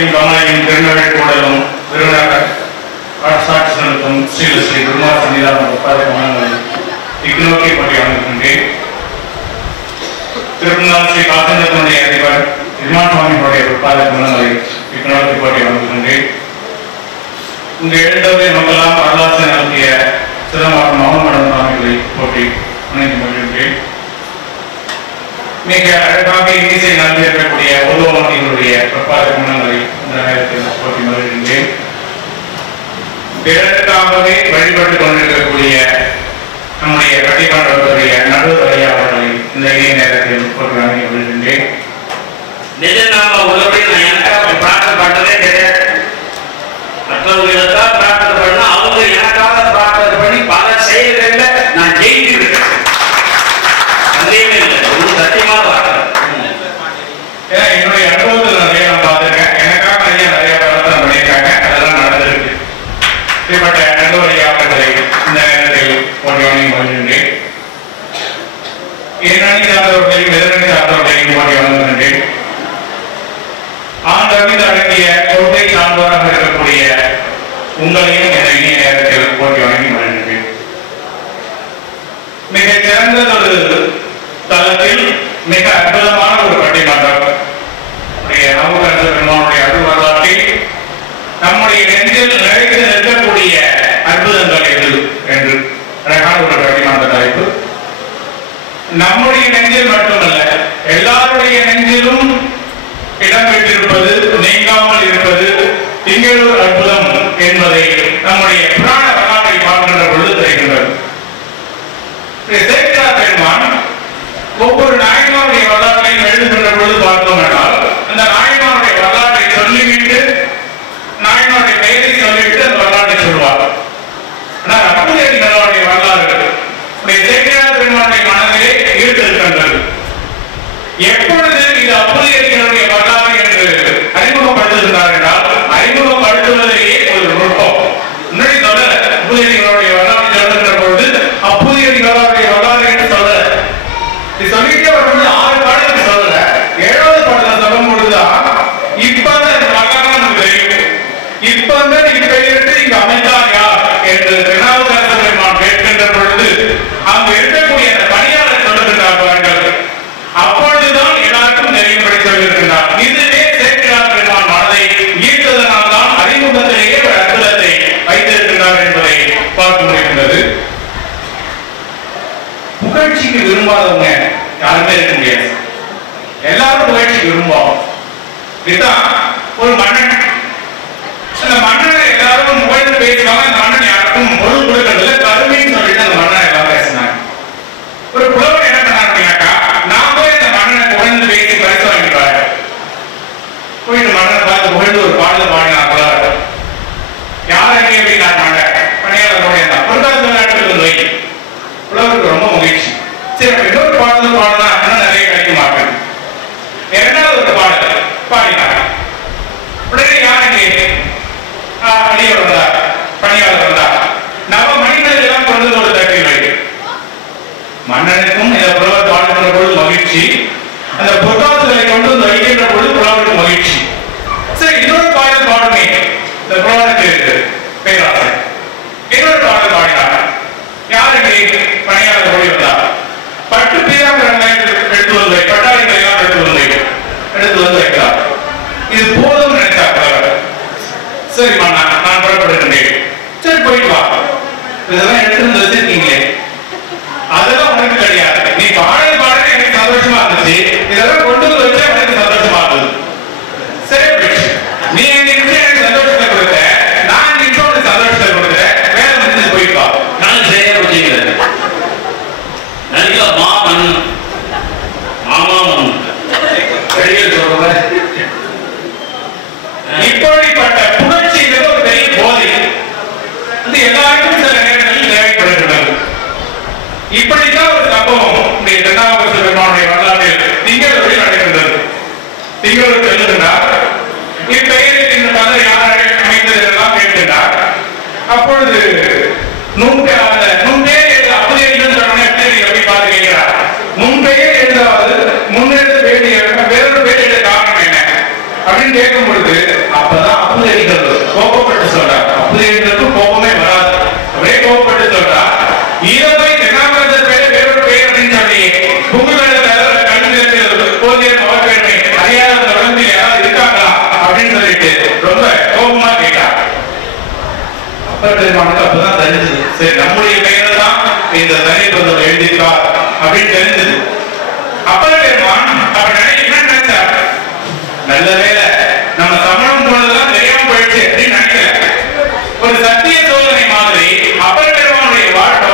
கலையும் கமலையும் திருநகை கூடலும் விருதுநகர் சாட்சி செலுத்தும் ஸ்ரீ குருமா சன்னிதான மனங்களை இக்னோக்கி பற்றி அமைக்கின்றேன். திருப்பநாள் ஸ்ரீ காசந்தனுடைய அதிபர் நிர்மான் சுவாமிகளுடைய மனங்களை இக்னோக்கி பற்றி அமைக்கின்றேன். இங்கு எழுந்தவரை நமக்கெல்லாம் வரலாற்று நடத்திய சிதம்பரம் மகமடன் சுவாமிகளை போற்றி வணங்கி மகிழ்கின்றேன். மிக அழகாக இசை நடத்தியிருக்கக்கூடிய உருவமணிகளுடைய மனங்களை இந்த நேரத்தில் போற்றி மகிழ்கின்றேன். பிறருக்காகவே வழிபட்டுக் கொண்டிருக்கக்கூடிய நம்முடைய கட்டிக்காண்டவர்களுடைய நடுவரையா அவர்களை இந்த இணைய நேரத்தில் போற்றி வணங்கி மகிழ்கின்றேன். நிஜநாம உலகத்தில் நான் எனக்காக பிரார்த்தனை பண்ணதே கிடையாது. மற்றவர்களுக்காக பிரார்த்தனை பண்ணா அவங்க எனக்காக பிரார்த்தனை பண்ணி பல செயல்கள்ல நான் ஜெயிச்சிருக்கேன். சந்தேகமே இல்லை. ஒரு சத்தியமான வார்த்தை. ஏன்னா என்னுடைய அனுபவத்தில் நிறைய நான் பார்த்துருக்கேன். எனக்காக நிறைய பிரார்த்தனை பண்ணியிருக்காங்க. அதெல்லாம் நடந்திருக்கு. இப்படிப்பட்ட நடுவரையா அவர்களை இந்த நேரத்தில் போற்றி வணங்கி மகிழ்கின்றேன். எதிரணி சார்ந்தவர்களையும் எதிரணி சார்ந்தவர்களையும் போற்றி வணங்குகின்றேன். ஆண்டவன் அடங்கிய கொள்கை சார்ந்தவராக இருக்கக்கூடிய உங்களையும் இந்த இணைய நேரத்தில் போற்றி வணங்கி மகிழ்கின்றேன். மிக சிறந்ததொரு தளத்தில் மிக அற்புதமான ஒரு பட்டிமன்றம் நவகரச பெருமானுடைய அருள் வரலாற்றில் நம்முடைய நெஞ்சில் நிலைத்து நிற்கக்கூடிய அற்புதங்கள் எது என்று அழகான ஒரு பட்டிமன்ற தலைப்பு. நம்முடைய நெஞ்சில் மட்டுமல்ல, எல்லாருடைய நெஞ்சிலும் இடம்பெற்றிருப்பது, நீங்காமல் இருப்பது திங்களூர் அற்புதம் என்பதை நம்முடைய புராண வரலாற்றை பார்க்கின்ற பொழுது தெரிகின்றது. பெருமான் ஒவ்வொரு நாயகனுடைய வரலாற்றையும் எழுதுகின்ற பொழுது பார்த்தோம் என்றால், அந்த நாயகனுடைய வரலாற்றை சொல்லிவிட்டு நாயகனுடைய பெயரை சொல்லிவிட்டு அந்த வரலாற்றை சொல்வார். ஆனால் அப்புதேவிகளுடைய வரலாறு பெருமானுடைய மனதிலே ஈர்த்திருக்கின்றது. எப்பொழுது இது அப்புதேவிகளுடைய வரலாறு என்று அறிமுகப்படுத்துகிறார் என்றால், அறிமுகப்படுத்துவதிலேயே ஒரு நுட்பம். முன்னாடி சொல்ல அப்புதேவிகளுடைய வரலாறு சொல்லுகின்ற பொழுது அப்புதேவிகளுடைய வரலாறு என்று சொல்ல சொல்லிட்டே வரும்போது 6 பாடலுக்கு சொல்லல, 7வது பாடல சொல்லும் பொழுதுதான் இப்பதான் இந்த வரலாறு நமக்கு தெரியும். இப்பதான் நீங்க பெயரிட்டு இங்க அமைத்தார் யார் என்று திருநாவுக்கரச பெருமான் கேட்கின்ற பொழுது அங்கு இருக்கக்கூடிய அந்த பணியாளர் சொல்லுகின்றார்கள். அப்பொழுதுதான் எல்லாருக்கும் தெரியும்படி சொல்லியிருக்கின்றார். இதுவே சேக்கிழார் பெருமான் மனதை ஈர்த்ததனால் தான் அறிமுகத்திலேயே ஒரு அற்புதத்தை வைத்திருக்கின்றார் என்பதை பார்க்க முடிகின்றது. புகழ்ச்சிக்கு விரும்பாதவங்க யாருமே இருக்க முடியாது. எல்லாரும் புகழ்ச்சிக்கு விரும்புவோம். இதுதான் ஒரு மன்னன். அந்த மன்னனை எல்லாரும் புகழ்ந்து பேசுவாங்க. அந்த மன்னன் யாருக்கும் பொருள் கொடுக்கறதில்ல, கருமைன்னு சொல்லிட்டு அந்த மன்னனை எல்லாம் பேசினாங்க. ஒரு புலவர் என்ன பண்ணாருனாக்கா, நான் போய் அந்த மன்னனை புகழ்ந்து பேசி பரிசு வாங்கிடுவாரு. போயிட்டு மன்னனை பார்த்து புகழ்ந்து ஒரு பாடல் பாடினா புலவர். யார் அங்கே அப்படின்னாங்க, பணியாளர்களுடைய ஒரு காலத்துல நாட்டுக்கு வை. புலவருக்கு ரொம்ப மகிழ்ச்சி. சரி, இன்னொரு பாடல் பாடினா இன்னும் நிறைய கிடைக்க மாட்டேன். 2வது ஒரு பாடல் பாடினாங்க. உடனே யார் அங்கே அடியவர் வந்தார், பணியாளர் வந்தார். நவ மனிதர்கள் எல்லாம் கொண்டு ஒரு தட்டில் வைத்து மன்னனுக்கும் இந்த புலவர் பாடுகின்ற பொழுது மகிழ்ச்சி, அந்த பொற்காசுகளை கொண்டு வந்து வைக்கின்ற பொழுது புலவருக்கு மகிழ்ச்சி. சரி, இன்னொரு பாடல் பாடுமே. இந்த புலவருக்கு பேராசை. இன்னொரு பாடல் பாடினார். யார் இங்கே பணியாளர் ஓடி வந்தார். பட்டு பீராங்கரங்களை எடுத்து வந்து பட்டாளிகளை எல்லாம் எடுத்து வந்து வைக்கிறார். இது போதும் நினைத்தார் புலவர். சரிம்மா, நான் புறப்படுகின்றேன். சரி, போயிட்டு வா. இதெல்லாம் எடுத்து வந்து வச்சிருக்கீங்களே, அதெல்லாம் உனக்கு கிடையாது. நீ பாடல் பாட எனக்கு சந்தோஷமா இருந்துச்சு, இதெல்லாம் கொண்டு வந்து வச்சா எனக்கு சந்தோஷமா இருந்தது. சரி, நீ எனக்கு சந்தோஷத்தை கொடுத்த, நான் இன்னொரு சந்தோஷத்தை கொடுக்குறேன். வேலை முடிஞ்சு போயிட்டு வா. நான் செய்ய முடிகிறது. நல்ல மாமன் மாமாமன் வெளியில் சொல்ற இப்படிப்பட்ட புகழ்ச்சிங்கிறது ஒரு பெரிய போதை. அது எல்லாருக்கும் சில நேரங்களில் தேவைப்படுகிறது. இப்படித்தான் ஒரு சம்பவம் திருநாவுக்கரச பெருமானுடைய வரலாற்றில் திங்களூரில் நடக்கின்றது. திங்களூர் செல்லுகின்றார். இப்பெயரில் இந்த கதை யார் அமைந்தது எல்லாம் கேட்கின்றார். அப்பொழுது முன்பேர் எழுத அப்புதேவிகள் சொன்ன எப்படி பார்த்து கேட்கிறார். முன்பெயர் எழுதாவது முன்னெழுத வேண்டிய வேறொரு பேர் எழுத காரணம் என்ன? அப்படின்னு கேட்கும் பொழுது அப்பதான் அப்புதடிகள் கோபப்பட்டு சொல்றார். அப்புதடிகளுக்கு கோபமே வராது, அப்படியே கோபப்பட்டு சொல்றா, இதை போய் தென்னாமரசர் பேர் வேறொரு பேர் அப்படின்னு சொல்லி குங்குமத்தில் கல்வி கோதியம் அவர்பெருமை அறியாத அந்த உடம்பில் யாராவது இருக்காங்களா அப்படின்னு சொல்லிட்டு ரொம்ப கோபமா கேட்டா. அப்பர் பெருமானுக்கு அப்பதான் தெரிஞ்சது, சரி நம்முடைய பெயரை தான் இந்த தனிப்பதம் எழுதியிருக்கார் அப்படின்னு தெரிஞ்சது. அப்பர் பெருமான் அப்ப என்ன நினைச்சார், நல்ல வேலை நம்ம சமணம் போனதெல்லாம் தெரியாம போயிடுச்சு அப்படின்னு நினைக்கல. ஒரு சத்திய சோதனை மாதிரி அப்பர் பெருமானுடைய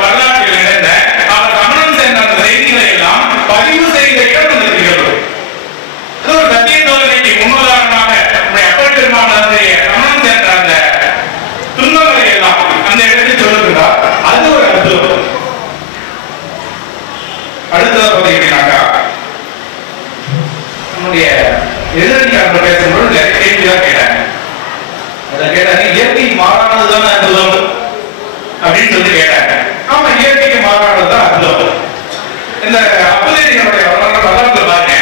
வரலாற்றில் நடந்த அவர் சமணம் சேர்ந்த அந்த செய்திகளை எல்லாம் பதிவு செய்த இடம் அந்த நிகழ்வு. அது ஒரு சத்திய சோதனைக்கு முன்னுதாரணமாக அப்பர் பெருமான் சமணம் சேர்ந்த அந்த துன்பங்களை எல்லாம் அந்த இடத்தில் சொல்லுகிறார். அது ஒரு அற்புதம். அடுத்ததா பார்த்தீங்கன்னாக்கா நம்முடைய எதிர்கால பேசும்போது நிறைய கேள்விதான் கேட்டாங்க. அதை கேட்டாங்க, இயற்கை மாறானதுதான் அற்புதம் அப்படின்னு சொல்லி கேட்டாங்க. ஆமா, இயற்கைக்கு மாறானதுதான் அற்புதம். இந்த அப்புதடிகளுடைய வரலாற்று பாருங்க,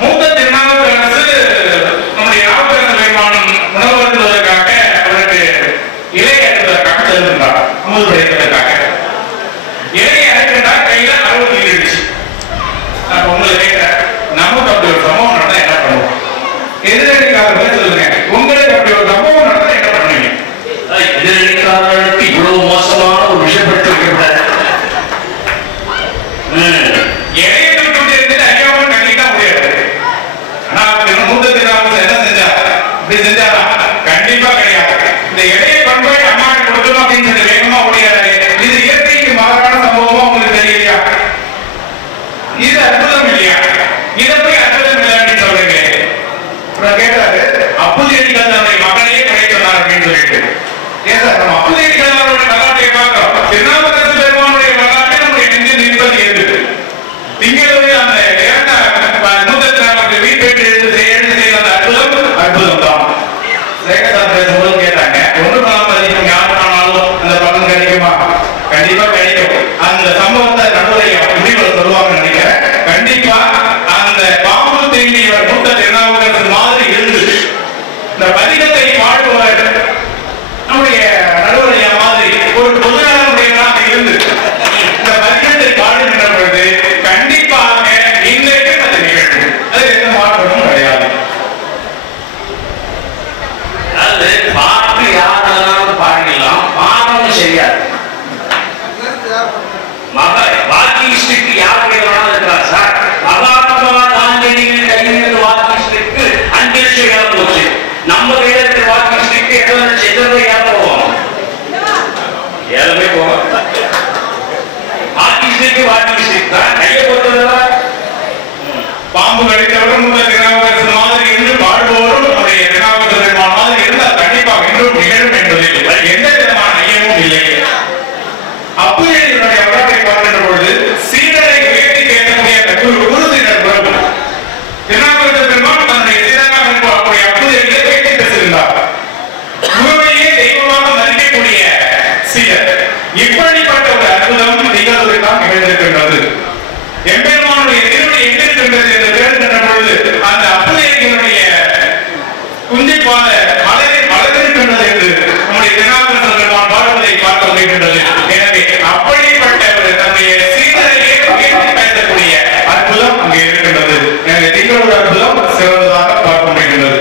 மூத்த திருநாவுக்கரசு நம்முடைய நாவுக்கரசு பெருமானும் உணவு அருந்துவதற்காக அவருக்கு இலை அடைப்பதற்காக செல்கின்றார், அமுது படைப்பதற்காக. இலையை அடைக்கின்றார், கையில அளவு நீடிச்சு. நான் உங்களுக்கு கேட்கிறேன், நமக்கு அப்படி ஒரு சம்பவம் நடந்தா என்ன பண்ணுவோம்? எதிரடிக்காரர்களே சொல்லுங்க, உங்களுக்கு அப்படி ஒரு சம்பவம் நடந்தா என்ன பண்ணுவீங்க? எதிரடிக்காரர்களுக்கு இவ்வளவு மோசமான ஒரு விஷயப்படுத்தி வைக்கப்படாது. இலையை தூக்கி இருந்துட்டு அறியாமல் கண்டிப்பா முடியாது. ஆனா மூத்த திருநாவுக்கரசர் என்ன செஞ்சா, இப்படி செஞ்சாரா? கண்டிப்பா கிடையாது. இந்த இலையை கொண்டு போய் அம்மாவை கொடுக்கணும் அப்படின்னு சொல்லி வேகமா முடியாது. இது இயற்கைக்கு மாறான சம்பவமா உங்களுக்கு தெரியலையா? இது அற்புதம் இல்லையா? இதை போய் அற்புதம் இல்லை அப்படின்னு சொல்றீங்க. கேட்டாரு, அப்புதடிகள் தன்னுடைய மகனையே கிடை சொன்னார் அப்படின்னு சொல்லிட்டு. ஏன் சார் நம்ம அப்புதடிகள் வரலாற்றை பார்க்கிறோம், திருநாவுக்கரசு பெருமானுடைய வரலாற்றை நம்முடைய நெஞ்சில் நிற்பது எது? திங்களுடைய அந்த மூத்த வீட்டு எழுந்து செய்த அந்த அற்புதம் தான். சேகர் பேசும்போது கேட்டாங்க, ஒன்று பணம் ஞாபகமானாலும் அந்த பலன் கிடைக்குமா? கண்டிப்பா கிடைக்கும். அந்த சம்பவத்தை நடுவரை முடிவுகள் சொல்லுவாங்க நினைக்கிறேன். கண்டிப்பா அந்த பாம்பு தீண்டியவர் மூத்த திருநாவுக்கரசு மாதிரி இருந்து இந்த பதிகத்தை பாடுபவர் நம்முடைய நடுவரையா மாதிரி ஒரு பொதுநலனுடையவராக இருந்து இந்த பதிகத்தை பாடுகின்ற பொழுது கண்டிப்பாக இன்றைக்கு அது நிகழ்வு. அது எந்த மாற்றமும் கிடையாது. அதாவது பாட்டு யாரெல்லாம் பாடிக்கலாம், பாடமும் சரியாது. வாக்கிஸ்டுக்கு யார் வேணாலும் இருக்கிறார் சார். மகாத்மா காந்தியின் கையில் வாக்கிஸ்டுக்கு 5 லட்சம் ஏழை போச்சு. நம்ம கையில இருக்கிற வாக்கிஸ்டுக்கு எத்தனை ஏழை போவோம்? ஏழமே போவோம். வாக்கிஸ்டுக்கு தான் கையை பொறுத்தவரை பாம்பு கடித்தவரும் மூத்த திருநாவுக்கரசு மாதிரி இருந்து பாடுபவரும் நம்முடைய திருநாவுக்கரசு பெருமான் மாதிரி இருந்தால் கண்டிப்பாக இன்றும் நிகழும் என்பதில் எந்த விதமான ஐயமும் இல்லை. அப்புதடிகளுடைய வரலாற்றை பார்க்கின்ற பொழுது சீடரை உயர்த்தி கேட்கக்கூடிய அந்த குரு சீடர் பிரபு திருநாவுக்கரசு பெருமான் தன்னுடைய சீடராக இருக்கக்கூடிய அப்புதடிகளை கேட்டு பேசுகின்றார். குருவையே தெய்வமாக மதிக்கக்கூடிய சீடர். இப்படிப்பட்ட ஒரு அற்புதம் நிகழ்வு தான் நிகழ்ந்திருக்கின்றது. எம்பெருமானுடைய திருவடி எங்கிருக்கின்றது என்று தேடுகின்ற பொழுது அந்த அப்புதடிகளுடைய குஞ்சிப்பாத மலர்கின்றது என்று நம்முடைய திருநாவுக்கரசு பெருமான் பாடுவதை பார்க்க முடிகின்றது. எனவே அப்படிப்பட்ட ஒரு நம்முடைய சீடரையே உயர்த்தி பேசக்கூடிய அற்புதம் அங்கே இருக்கின்றது. எனவே திங்களோட அற்புதம் சிறந்ததாக பார்க்க முடிகின்றது.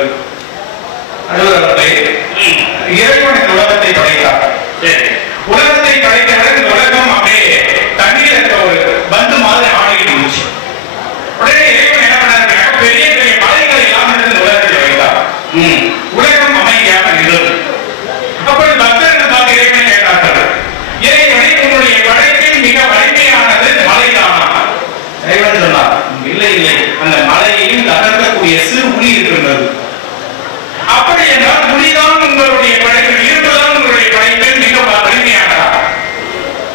அடுவர்களே, இறைவன் இந்த உலகத்தை படைத்தார். உலகத்தை படைத்தவுடன் இந்த உலகம் அப்படியே தண்ணீர் இருக்க ஒரு பந்து மாதிரி ஆடிக்கிட்டு இருந்துச்சு. உடனே இறைவன் என்ன பண்ணாரு, பெரிய பெரிய மலைகளை எல்லாம் இந்த உலகத்தில் வைத்தார். உலகம் அமைதியாக நின்றது. அப்பொழுது பக்தர்கள் பார்த்து இறைவனை கேட்டார்கள், இறைவனை உன்னுடைய படைப்பில் மிக வலிமையானது மலைதானா? இறைவன் சொன்னார், இல்லை இல்லை, அந்த மலையையும் தகர்க்கக்கூடிய சிறு உளி இருக்கின்றது. அப்படி என்றால் உளிதான் உங்களுடைய படைப்பில் இருப்பதுதான் உங்களுடைய படைப்பில் மிக வலிமையானதா?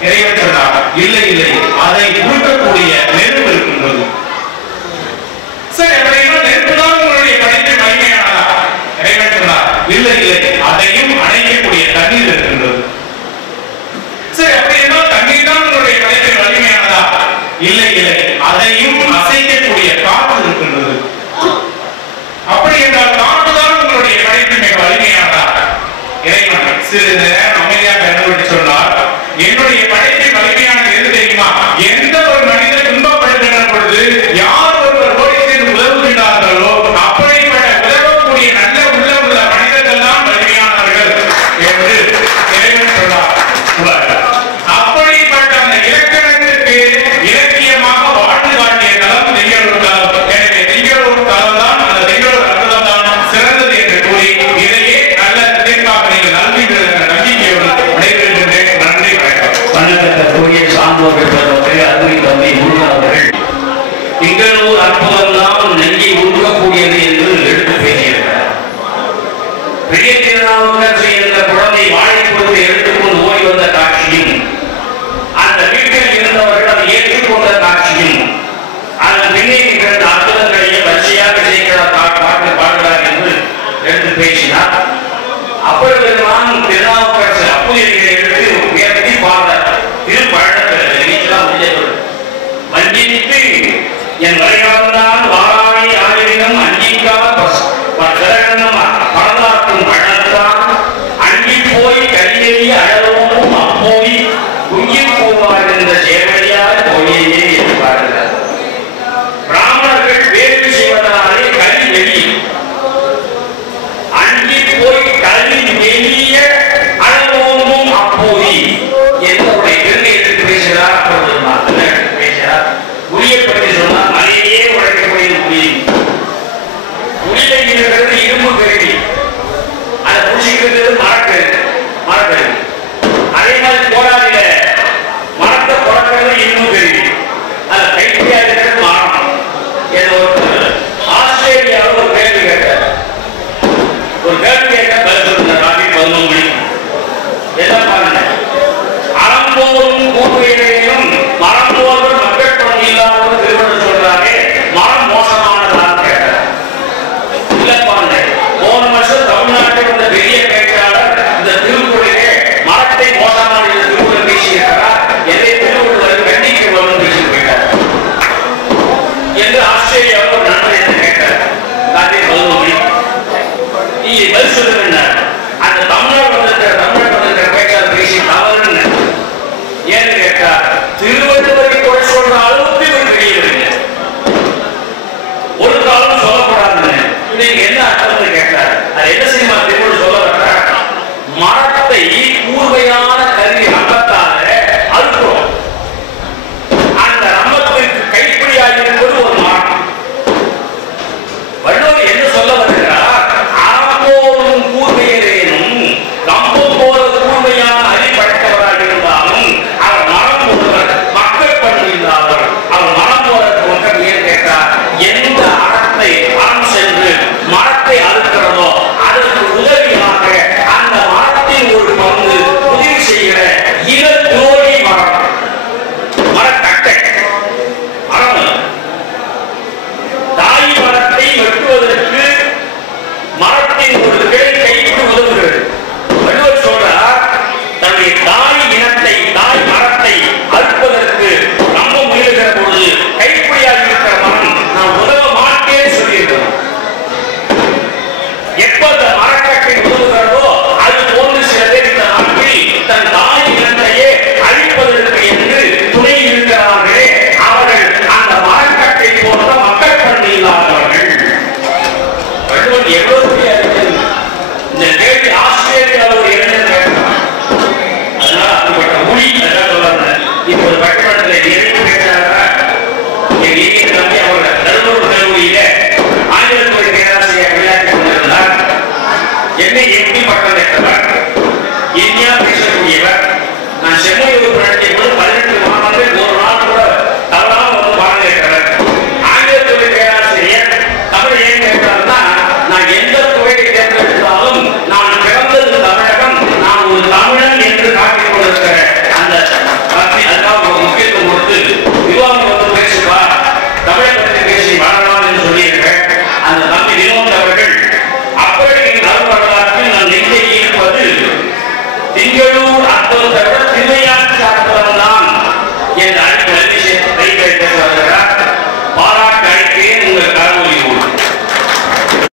இறைவன் சொன்னார், இல்லை இல்லை, அதை உருக்கக்கூடிய நெருப்பு இருக்கின்றது. சரி, அப்படின்னா நெருப்புதான் உங்களுடைய படைப்பில் வலிமையானதா? இறைவன் சொன்னார், இல்லை இல்லை, அதையும் அணைக்கக்கூடிய தண்ணீர் இருக்கின்றது. சரி, அப்படி என்றால் தண்ணீர் தான் உங்களுடைய படைப்பில் வலிமையானதா? இல்லை இல்லை, அதையும் அசைக்கக்கூடிய காற்று இருக்கின்றது. அப்படி என்றால் கொடுத்தீங்க என்ன அர்த்தம்